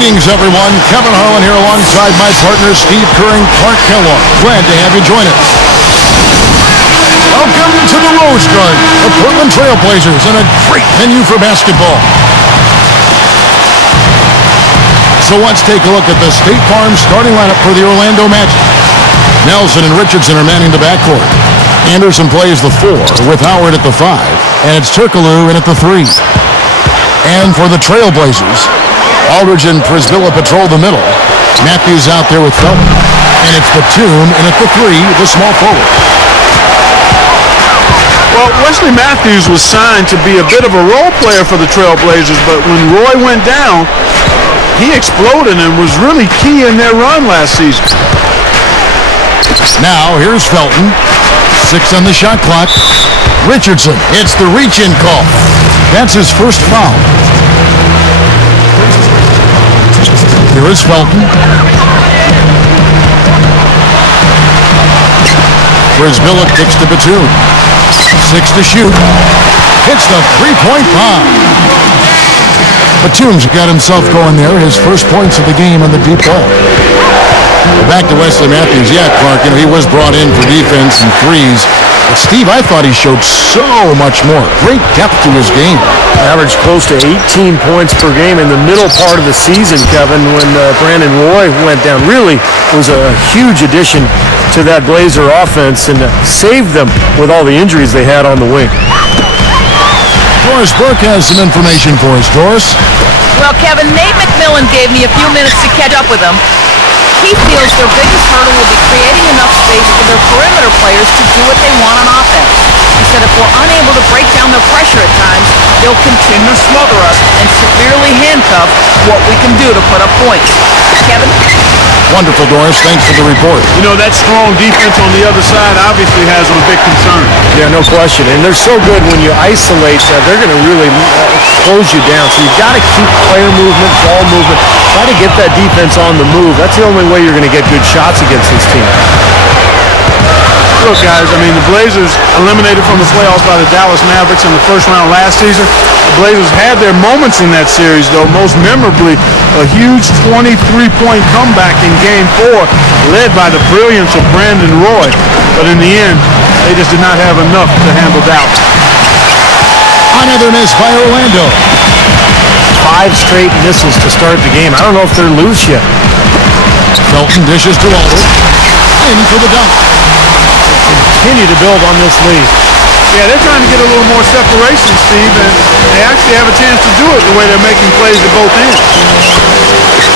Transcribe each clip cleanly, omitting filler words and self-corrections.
Greetings, everyone. Kevin Harlan here alongside my partner, Steve Kerr and Clark Kellogg. Glad to have you join us. Welcome to the Rose Garden, the Portland Trail Blazers, and a great venue for basketball. So let's take a look at the State Farm starting lineup for the Orlando Magic. Nelson and Richardson are manning the backcourt. Anderson plays the 4 with Howard at the 5, and it's Turkoglu in at the 3. And for the Trailblazers, Aldridge and Przybilla patrol the middle. Matthews out there with Felton. And it's Batum in at the 3, the small forward. Well, Wesley Matthews was signed to be a bit of a role player for the Trailblazers, but when Roy went down, he exploded and was really key in their run last season. Now, here's Felton. 6 on the shot clock. Richardson, it's the reach-in call. That's his first foul. Here is Felton. Przybilla kicks to Batum. 6 to shoot. Hits the three-point bomb. Batum's got himself going there. His first points of the game on the deep ball. Back to Wesley Matthews. Yeah, Clark, he was brought in for defense and threes. But, Steve, I thought he showed so much more. Great depth to his game. Averaged close to 18 points per game in the middle part of the season, Kevin, when Brandon Roy went down. Really was a huge addition to that Blazer offense and saved them with all the injuries they had on the wing. Doris Burke has some information for us. Doris? Well, Kevin, Nate McMillan gave me a few minutes to catch up with them. He feels their biggest hurdle will be creating enough space for their perimeter players to do what they want on offense. He said if we're unable to break down their pressure at times, they'll continue to smother us and severely handcuff what we can do to put up points. Kevin? Wonderful, Doris. Thanks for the report. You know, that strong defense on the other side obviously has them a big concern. Yeah, no question. And they're so good when you isolate, they're going to really close you down. So you've got to keep player movement, ball movement. Try to get that defense on the move. That's the only way you're going to get good shots against this team. Look, guys, I mean, the Blazers eliminated from the playoffs by the Dallas Mavericks in the first round last season. The Blazers had their moments in that series, though, most memorably a huge 23-point comeback in Game 4, led by the brilliance of Brandon Roy. But in the end, they just did not have enough to handle Dallas. Another miss by Orlando. 5 straight misses to start the game. I don't know if they're loose yet. Felton dishes to Aldridge. In for the dunk. Continue to build on this lead. Yeah, they're trying to get a little more separation, Steve, and they actually have a chance to do it the way they're making plays at both ends.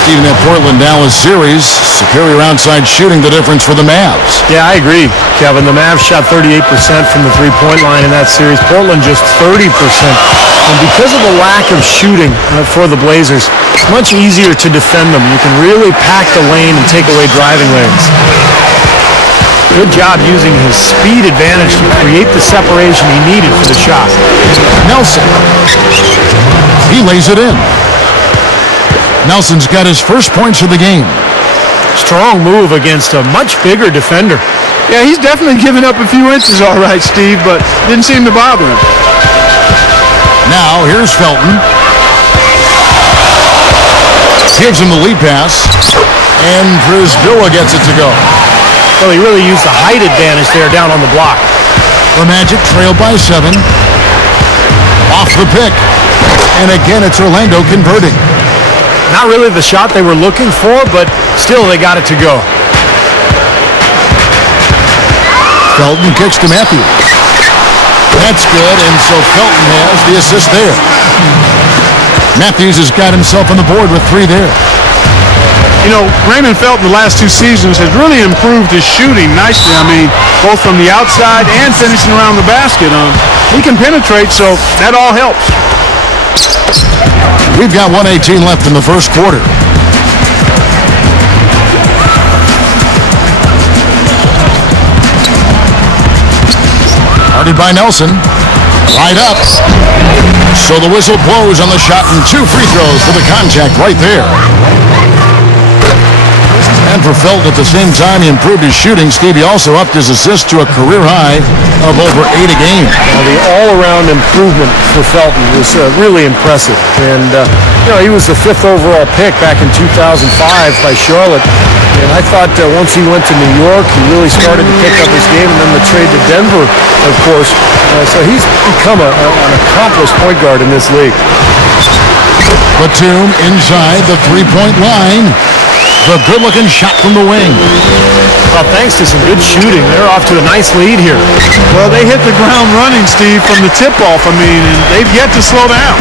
Even that Portland-Dallas series, superior outside shooting the difference for the Mavs. Yeah, I agree, Kevin. The Mavs shot 38% from the three-point line in that series. Portland just 30%. And because of the lack of shooting for the Blazers, it's much easier to defend them. You can really pack the lane and take away driving lanes. Good job using his speed advantage to create the separation he needed for the shot. Nelson. He lays it in. Nelson's got his first points of the game. Strong move against a much bigger defender. Yeah, he's definitely given up a few inches, all right, Steve, but didn't seem to bother him. Now, here's Felton. Gives him the lead pass. And Przybilla gets it to go. Well, he really used the height advantage there down on the block. The Magic trailed by 7. Off the pick. And again, it's Orlando converting. Not really the shot they were looking for, but still they got it to go. Felton kicks to Matthews. That's good, and so Felton has the assist there. Matthews has got himself on the board with 3 there. You know, Raymond Felton the last 2 seasons has really improved his shooting nicely. I mean, both from the outside and finishing around the basket. He can penetrate, so that all helps. We've got 1:18 left in the first quarter. Guarded by Nelson. Right up. So the whistle blows on the shot and 2 free throws for the contact right there. And for Felton, at the same time he improved his shooting, Steve, he also upped his assists to a career high of over 8 a game. Now, the all-around improvement for Felton was really impressive. And, he was the 5th overall pick back in 2005 by Charlotte. And I thought once he went to New York, he really started to pick up his game, and then the trade to Denver, of course. So he's become an accomplished point guard in this league. Batum inside the three-point line. The good-looking shot from the wing. Well, thanks to some good shooting, they're off to a nice lead here. Well, they hit the ground running, Steve, from the tip-off, and they've yet to slow down.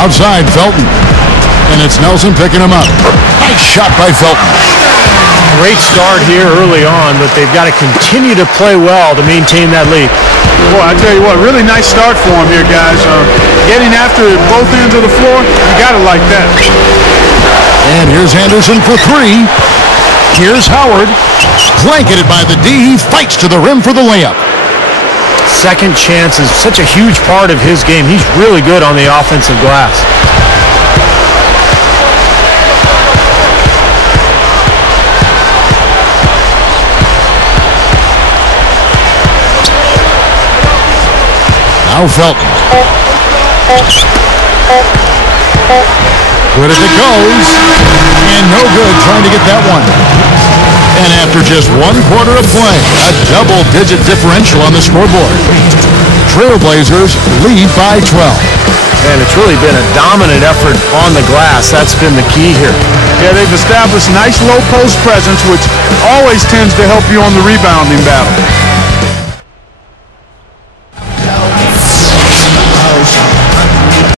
Outside, Felton. And it's Nelson picking him up. Nice shot by Felton. Great start here early on, but they've got to continue to play well to maintain that lead. Boy, I tell you what, really nice start for him here, guys. Getting after both ends of the floor, you got to like that. And here's Anderson for three. Here's Howard. Blanketed by the D. He fights to the rim for the layup. Second chance is such a huge part of his game. He's really good on the offensive glass. Now Felton. Good as it goes. And no good trying to get that one. And after just 1 quarter of play, a double-digit differential on the scoreboard. Trailblazers lead by 12. And it's really been a dominant effort on the glass. That's been the key here. Yeah, they've established nice low post presence, which always tends to help you on the rebounding battle.